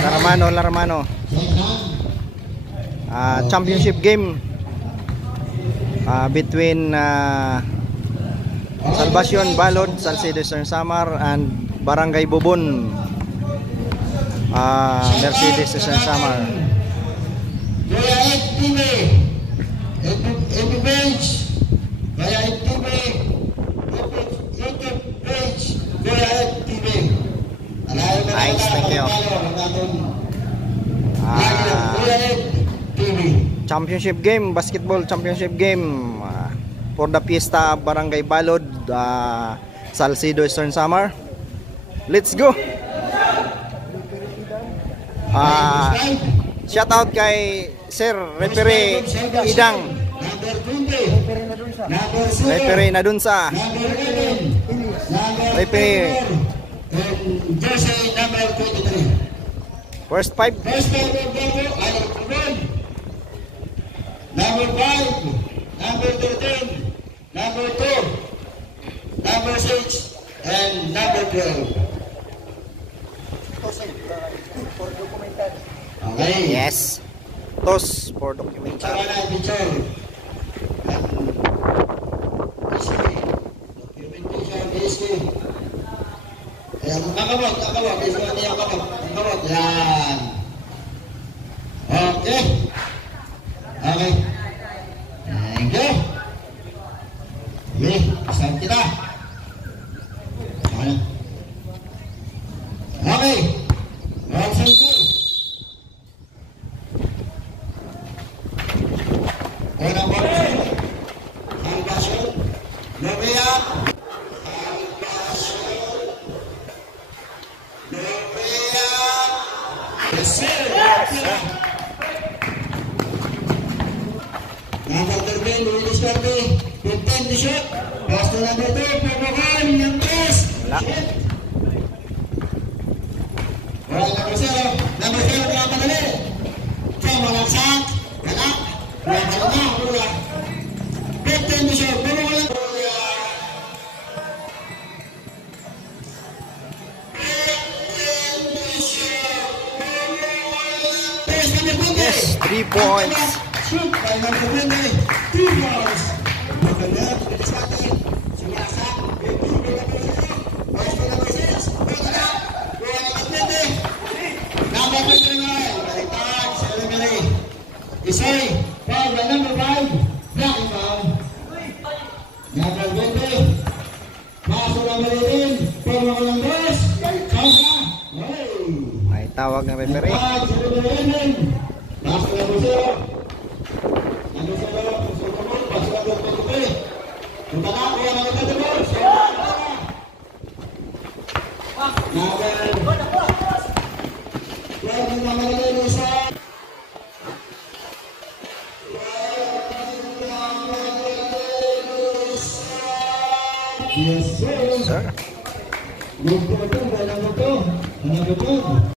Laramano. Championship game between Salvacion Balod, Salcedo Eastern Samar and Barangay Bubon, Mercedes Eastern Samar. Nice, thank you. Championship game, basketball championship game for the Fiesta Barangay Balod, Salcedo Eastern Samar. Let's go. Shout out kay Sir Referee Idang, Referee Nadunsa, Referee First 5. Number 5, number 13, number 2, number 6, and number 12. Okay. Yes. Toss for documentary. Ayan, kakabot. Yan. Okay. Okay. Thank you. Okay, kasama kita. Okay. Okay. Option 2. Unang option. Salvacion. Novea. Number 13, Luis Verde, 15 to shoot. Pass to number 2, Pagbakan, yung press. Wala, number 0. Number 0, pinapadali. So, malaksak. Wala. Wala. 15 to shoot. Pagbakan. Yes, 3 points. Shoot by number 20, 2 balls. Number 11, bilis natin. Sumasak. Number 6. Number 29. Baliktad. Ceremony. Isay. Foul by number 5. Black and foul. Number 20. Paso number 18. Pagbakan ng number 2. Foul ka. May tawag ng referee. Paso number 0. Number 0, paso number 23. Punta na ako ang mga tagol. Yes, sir. Number 2, number 2.